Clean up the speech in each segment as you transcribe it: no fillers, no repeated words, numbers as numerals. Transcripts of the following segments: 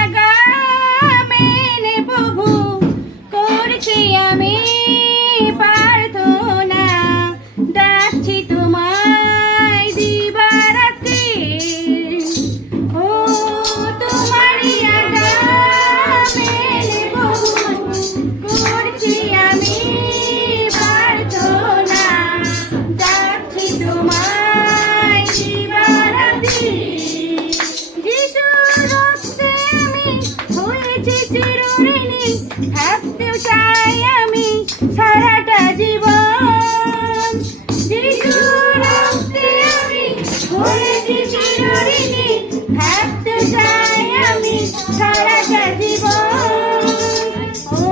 আজ্ঞা মেনে প্রভু করছি আমি প্রার্থনা, ডাকছি তোমায় দিবারাত্রি। ও তোমারই আজ্ঞা মেনে প্রভু করছি আমি প্রার্থনা, ডাকছি তোমায় দিবারাত্রি। যিশুর রক্তে আমি হয়েছি চিরঋণী, থাকতেও চাই আমি সারাটা জীবন। যিশুর রক্তে আমি হয়েছি চিরঋণী, থাকতেও চাই আমি সারাটা জীবন। ও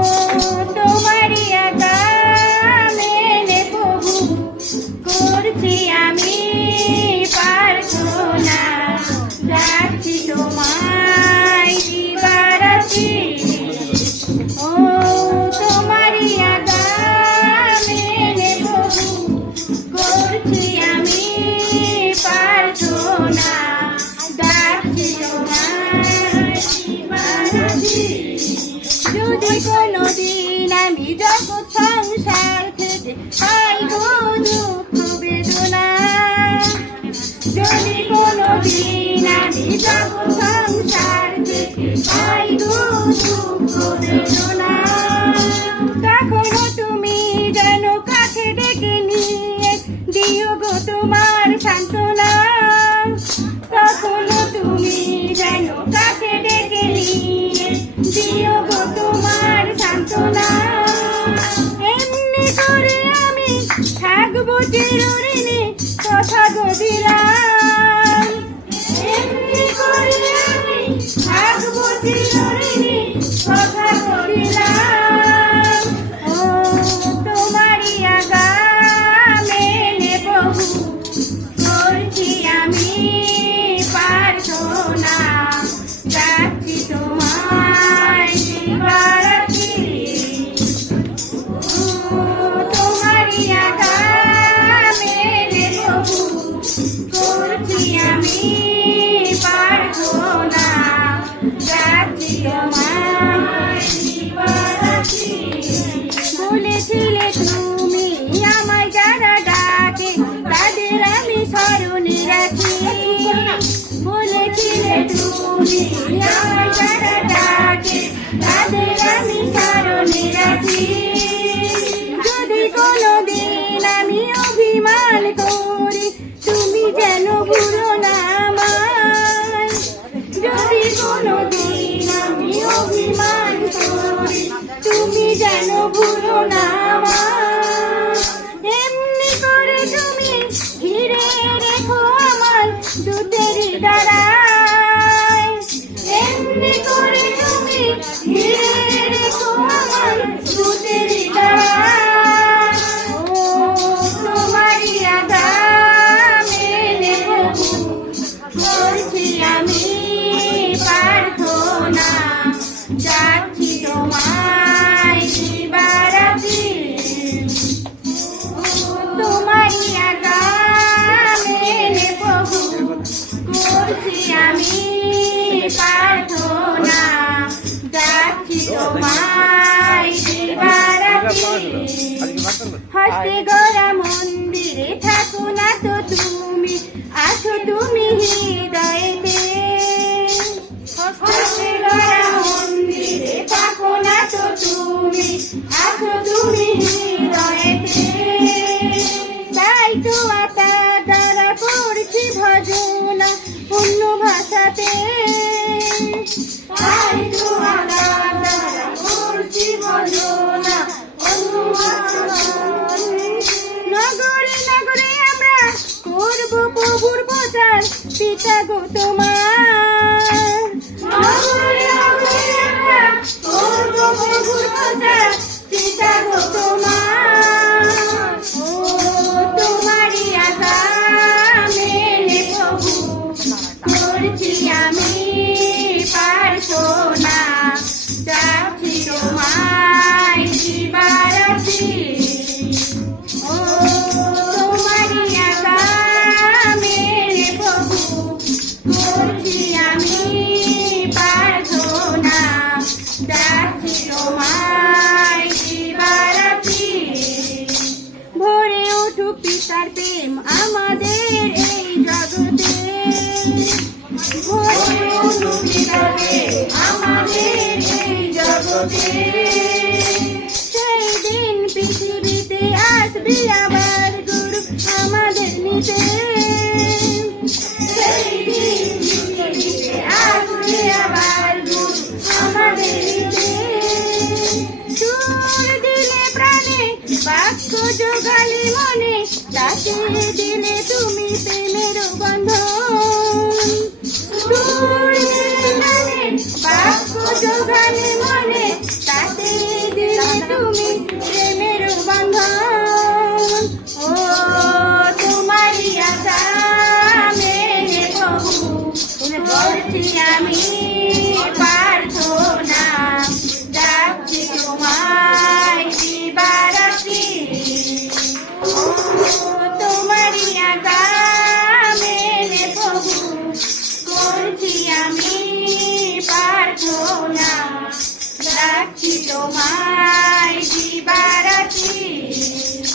তোমারই আজ্ঞা মেনে প্রভু করছি আমি প্রার্থনা, ডাকছি তোমায় দিবারাত্রি। ও তোমারই আজ্ঞা মেনে প্রভু করছি আমি প্রার্থনা, ডাকছি তোমায় দিবারাত্রি। যদি কোনোদিন আমি জগৎ সংসার থেকে পাই গো দুঃখ বেদনা, যদি কোনোদিন আমি জগৎ সংসার থেকে পাই গো দুঃখ বেদনা, তখনও তুমি যেন কাছে ডেকে নিয়ে দিও গো তোমার সান্ত্বনা। তখনও তুমি যেন কাছে ডেকে নিয়ে দিও গো তোমার সান্ত্বনা। এমনি করে আমি থাকবো চিরঋণী, কথা গো দিলাম। এমনি করে আমি থাকবো চিরঋণী, কথা গো দিলাম। ও তোমারই আজ্ঞা মেনে প্রভু করছি আমি প্রার্থনা, ডাকছি তোমায় দিবারাত্রি। ও তোমারই আজ্ঞা মেনে প্রভু করছি আমি প্রার্থনা, ডাকছি তোমায় দিবারাত্রি। বলেছিলে তুমি আমায় যারা ডাকে তাদের আমি স্মরণে রাখি। বলেছিলে তুমি আমায় যারা ডাকে তাদের আমি স্মরণে রাখি। যদি কোনোদিন আমি অভিমান করি তুমি যেন ভুলো না আমায়। যদি কোনোদিন আমি অভিমান করি তুমি যেন ভুলো না আমায়। এমনি করে তুমি ঘিরে রেখো আমার দুধেরই দ্বারায়। এমনি করে তুমি ঘিরে রেখো আমার দুধেরই দ্বারায়। ও তোমারই আজ্ঞা মেনে প্রভু করছি আমি প্রার্থনা, ডাকছি তোমায় দিবারাত্রি। ও তোমারই আজ্ঞা মেনে প্রভু করছি আমি প্রার্থনা, ডাকছি তোমায় দিবারাত্রি। হস্তে গড়া মন্দিরে থাকো না তো তুমি, আছো তুমি হৃদয়েতে। হস্তে গড়া মন্দিরে থাকো না তো তুমি, আছো তুমি হৃদয়েতে। তাই তো আতা দ্বারা করছি ভজনা অন্য ভাষাতে। তাই তো আতা দ্বারা করছি ভজনা অন্য ভাষাতে। নগরে নগরে আমরা করবো প্রভুর প্রচার, পিতা গো তোমার। নগরে নগরে আমরা করবো প্রভুর প্রচার, পিতা গো তোমার। ও তোমারই আজ্ঞা মেনে প্রভু করছি আমি প্রার্থনা, ডাকছি তোমায় দিবারাত্রি। ও তোমারই আজ্ঞা মেনে প্রভু আবার গুরু আমাদের নিতে। সেই দিন নিতে আসবে আবার গুরু আমাদের নিতে। সুর দিলে প্রাণে বাক্য যোগালে মনে, তাতে দিলে তুমি প্রেমের বন্ধন। সুর দিলে প্রাণে বাক্য যোগালে মনে, তাতে দিলে তুমি প্রেমের বন্ধন। ও তোমারই আশা মেনে প্রভু করছি আমি প্রার্থনা, ডাকছি তোমায় দিবারাত্রি। ও তোমারই আশা মেনে প্রভু করছি আমি প্রার্থনা, ডাকছি তোমায় দিবারাত্রি।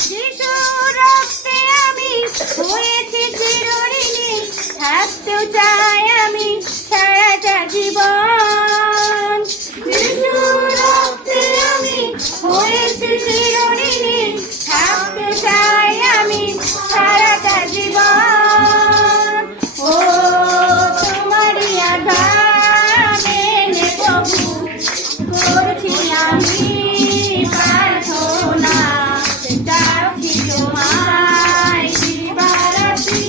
যিশুর রক্তে আমি হয়েছি চিরঋণী, থাকতেও চাই আমি সারাটা জীবন। যিশুর রক্তে আমি হয়েছি চিরঋণী, থাকতে চাই আমি সারাটা জীবন। ও তোমারই আধার মেনে প্রভু করছি আমি প্রার্থনা, ডাকছি তোমায় দিবারাত্রি।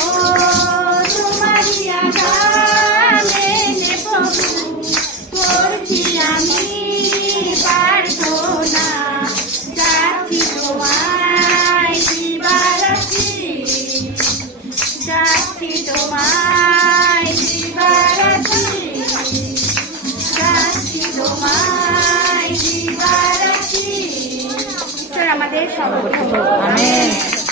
ও তোমারই আধার মেনে প্রভু করছি আমি প্রার্থনা, ডাকছি তোমায় দিবারাত্রি, ডাকছি তোমায় দিবারাত্রি, ডাকছি তোমায় দিবারাত্রি। ঈশ্বর আমাদের সর্বদা। আমেন।